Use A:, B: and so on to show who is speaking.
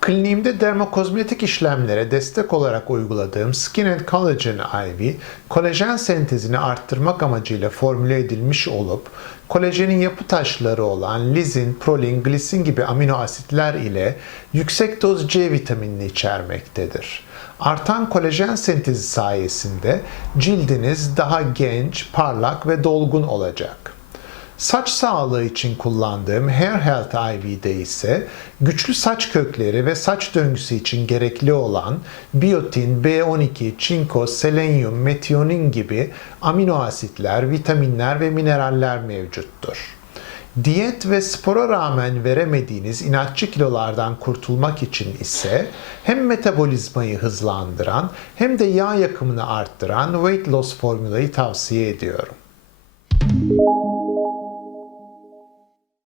A: Kliniğimde dermokozmetik işlemlere destek olarak uyguladığım Skin and Collagen IV, kolajen sentezini arttırmak amacıyla formüle edilmiş olup, kolajenin yapı taşları olan lizin, prolin, glisin gibi amino asitler ile yüksek doz C vitaminini içermektedir. Artan kolajen sentezi sayesinde cildiniz daha genç, parlak ve dolgun olacak. Saç sağlığı için kullandığım Hair Health IV'de ise güçlü saç kökleri ve saç döngüsü için gerekli olan biyotin, B12, çinko, selenyum, metionin gibi amino asitler, vitaminler ve mineraller mevcuttur. Diyet ve spora rağmen veremediğiniz inatçı kilolardan kurtulmak için ise hem metabolizmayı hızlandıran hem de yağ yakımını arttıran Weight Loss formülayı tavsiye ediyorum.